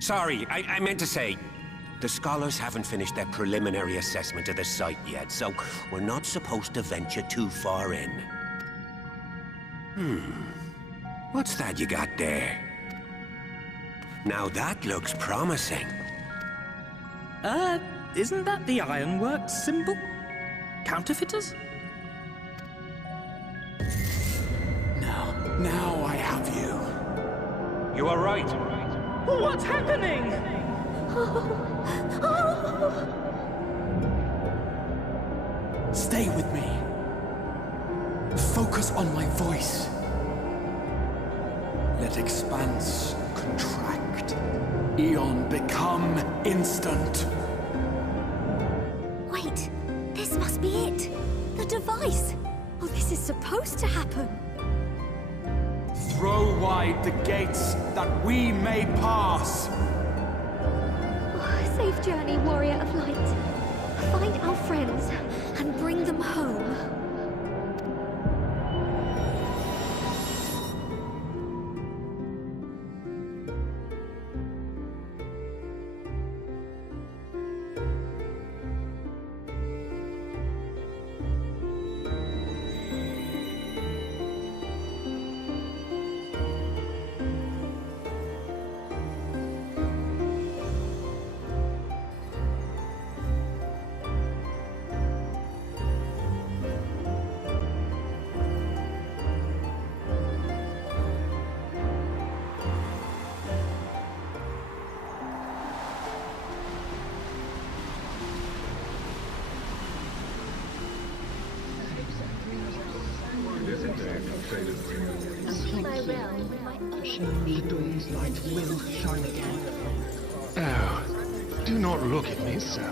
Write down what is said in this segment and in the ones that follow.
Sorry, I meant to say, the scholars haven't finished their preliminary assessment of the site yet, so we're not supposed to venture too far in. What's that you got there? Now that looks promising. Isn't that the ironworks symbol? Counterfeiters? Now I have you. You are right. What's happening? Stay with me. Focus on my voice. Let expanse contract. Eon become instant. Wait, this must be it. The device. Oh, this is supposed to happen. Throw wide the gates that we may pass. Oh, safe journey, warrior of light. Find our friends and bring them home. The dawn's light will shine again. Oh, do not look at me so.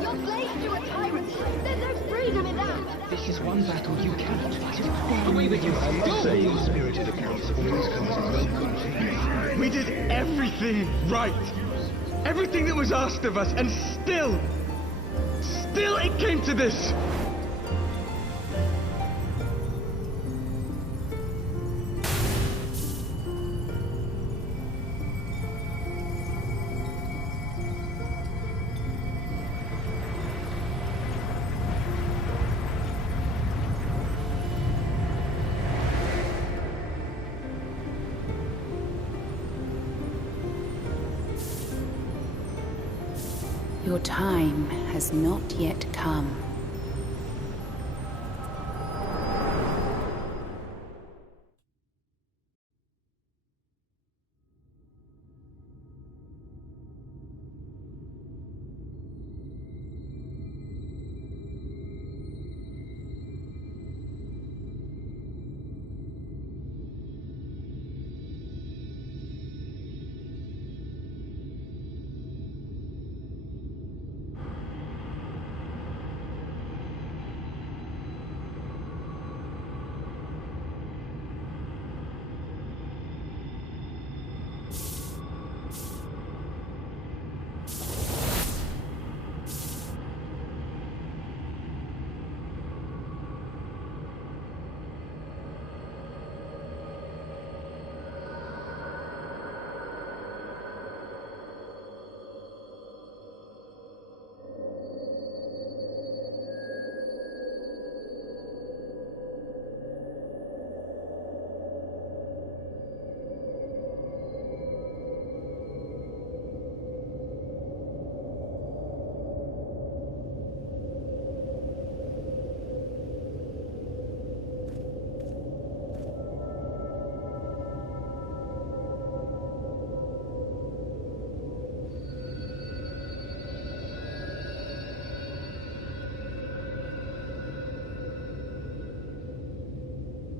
You're slaves to a tyrant. There's no freedom in that. This is one battle you cannot fight. Away with you. Go! Spirited accounts of these comes. We did everything right. Everything that was asked of us, and still it came to this. Your time has not yet come.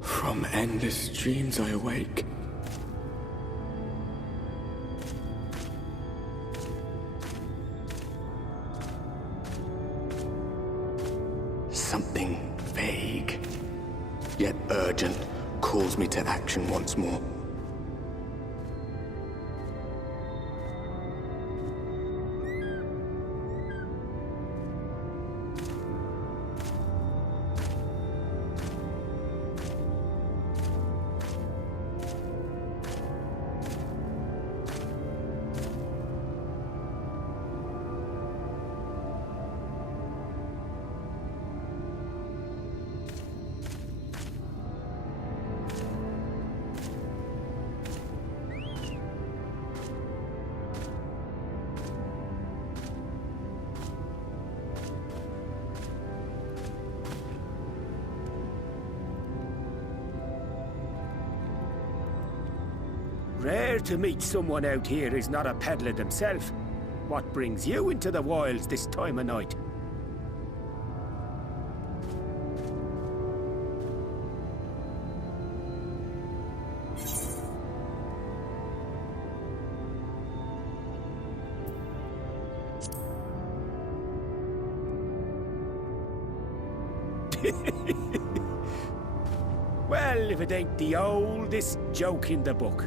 From endless dreams I awake. Something vague, yet urgent, calls me to action once more. Rare to meet someone out here who's not a peddler themselves. What brings you into the wilds this time of night? Well, if it ain't the oldest joke in the book.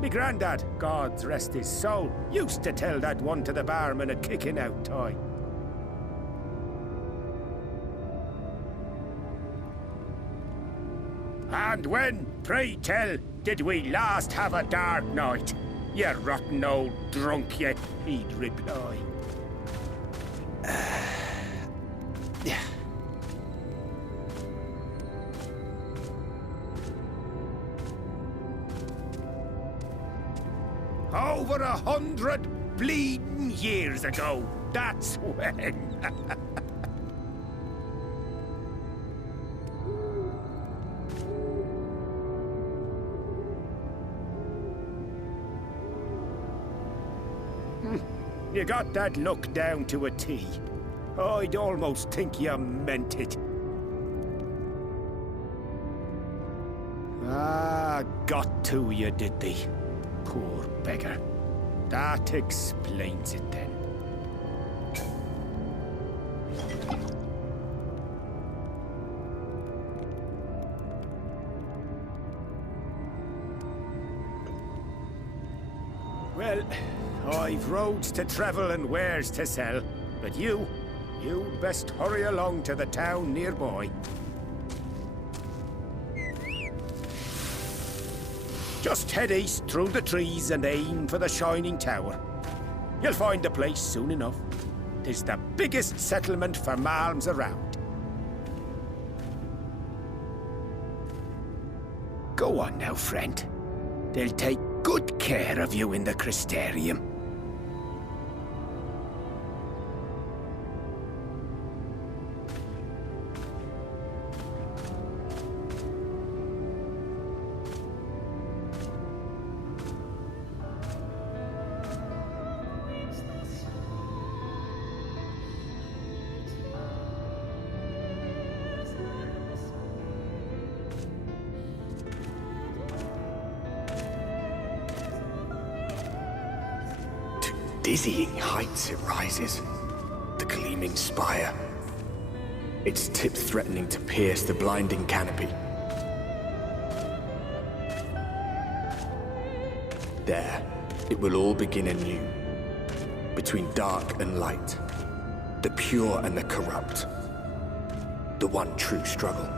Me grandad, God rest his soul, used to tell that one to the barman at kicking out time. And when, pray tell, did we last have a dark night? You rotten old drunk, yet he'd reply. Yeah. Over 100 bleeding years ago, that's when. You got that look down to a T. I'd almost think you meant it. Ah, got to you, did they? Poor beggar. That explains it then. Well, I've roads to travel and wares to sell, but you'd best hurry along to the town nearby. Just head east through the trees and aim for the Shining Tower. You'll find the place soon enough. 'Tis the biggest settlement for malms around. Go on now, friend. They'll take good care of you in the Crystarium. Dizzying heights it rises, the gleaming spire, its tip threatening to pierce the blinding canopy. There, it will all begin anew, between dark and light, the pure and the corrupt, the one true struggle.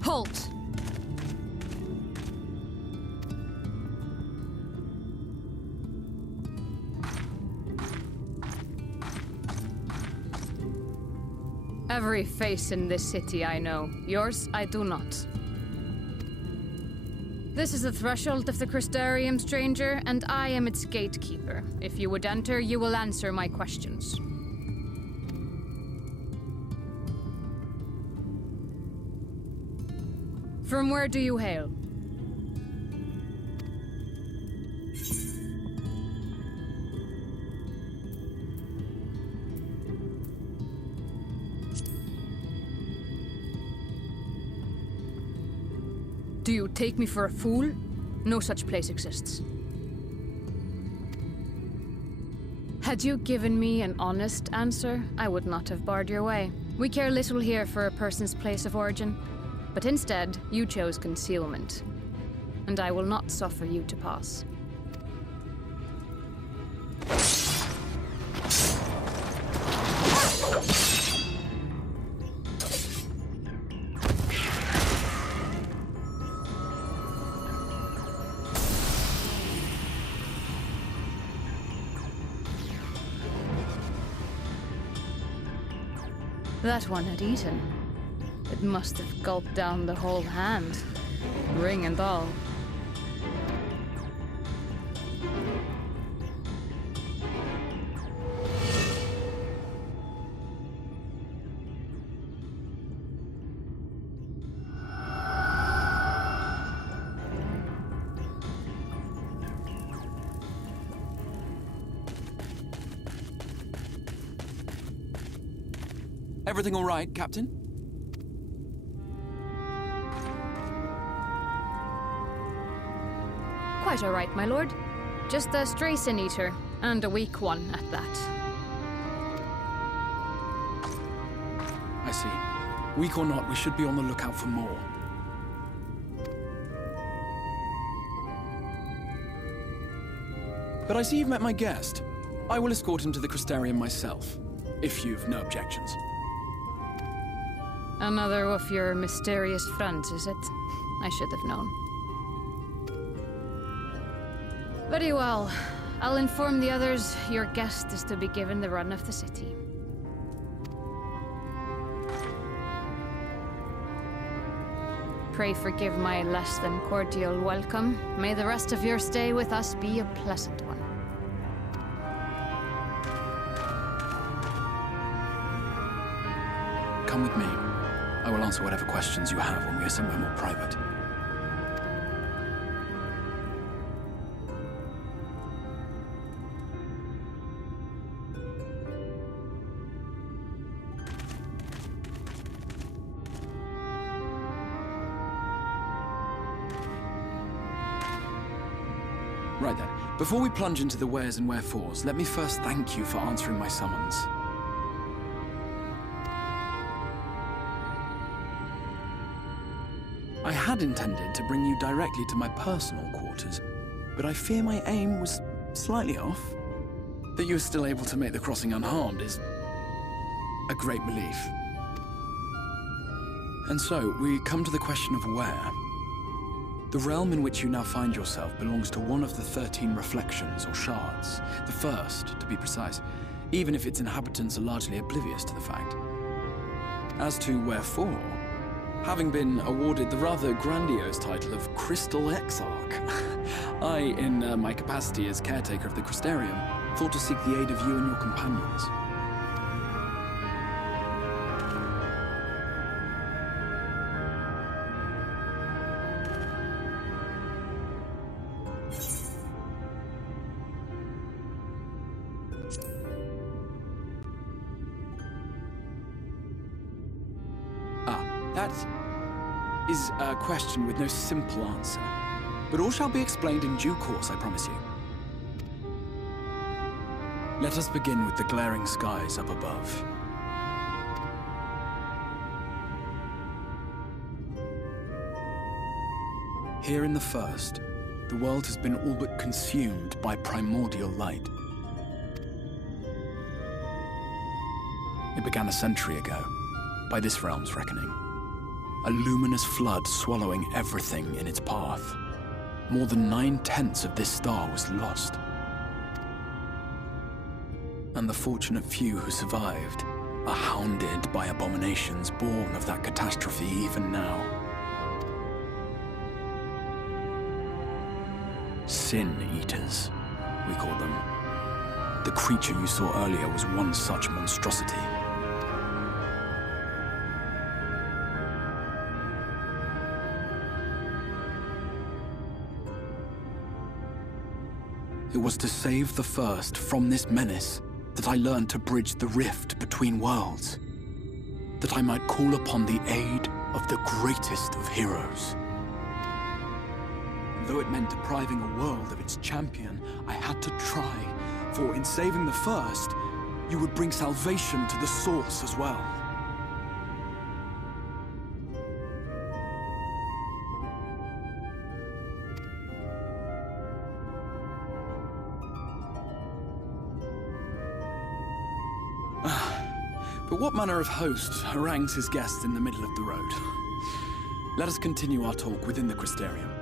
Halt! Every face in this city I know. Yours, I do not. This is the threshold of the Crystarium, stranger, and I am its gatekeeper. If you would enter, you will answer my questions. From where do you hail? Do you take me for a fool? No such place exists. Had you given me an honest answer, I would not have barred your way. We care little here for a person's place of origin, but instead, you chose concealment. And I will not suffer you to pass. That one had eaten. It must have gulped down the whole hand, ring and all. Everything all right, Captain? Quite all right, my lord. Just a stray sin-eater, and a weak one at that. I see. Weak or not, we should be on the lookout for more. But I see you've met my guest. I will escort him to the Crystarium myself, if you've no objections. Another of your mysterious friends, is it? I should have known. Very well. I'll inform the others your guest is to be given the run of the city. Pray forgive my less than cordial welcome. May the rest of your stay with us be a pleasant one. Come with me. I will answer whatever questions you have when we are somewhere more private. Right then. Before we plunge into the wheres and wherefores, let me first thank you for answering my summons. I had intended to bring you directly to my personal quarters, but I fear my aim was slightly off. That you were still able to make the crossing unharmed is a great relief. And so, we come to the question of where. The realm in which you now find yourself belongs to one of the 13 reflections, or shards. The first, to be precise, even if its inhabitants are largely oblivious to the fact. As to wherefore, having been awarded the rather grandiose title of Crystal Exarch, I, in my capacity as caretaker of the Crystarium, thought to seek the aid of you and your companions. That is a question with no simple answer. But all shall be explained in due course, I promise you. Let us begin with the glaring skies up above. Here in the first, the world has been all but consumed by primordial light. It began a century ago, by this realm's reckoning. A luminous flood swallowing everything in its path. More than 9/10 of this star was lost. And the fortunate few who survived are hounded by abominations born of that catastrophe even now. Sin Eaters, we call them. The creature you saw earlier was one such monstrosity. It was to save the First from this menace that I learned to bridge the rift between worlds. That I might call upon the aid of the greatest of heroes. Though it meant depriving a world of its champion, I had to try, for in saving the First, you would bring salvation to the Source as well. But what manner of host harangues his guests in the middle of the road? Let us continue our talk within the Crystarium.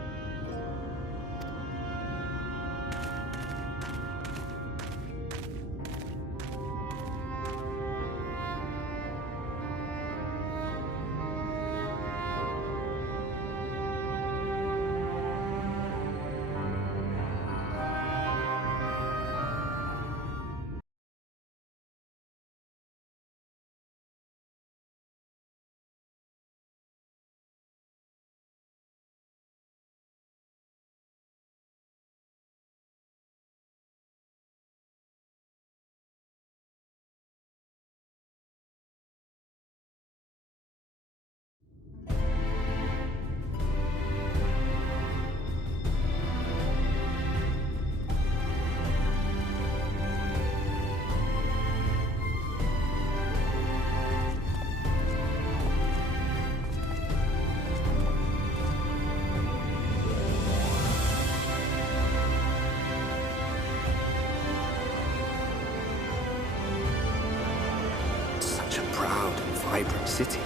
Vibrant city.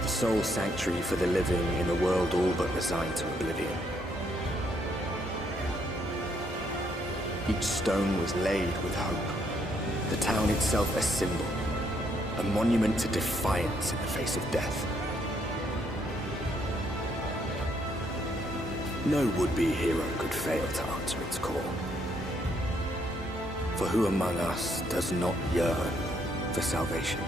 The sole sanctuary for the living in a world all but resigned to oblivion. Each stone was laid with hope. The town itself a symbol, a monument to defiance in the face of death. No would-be hero could fail to answer its call. For who among us does not yearn for salvation?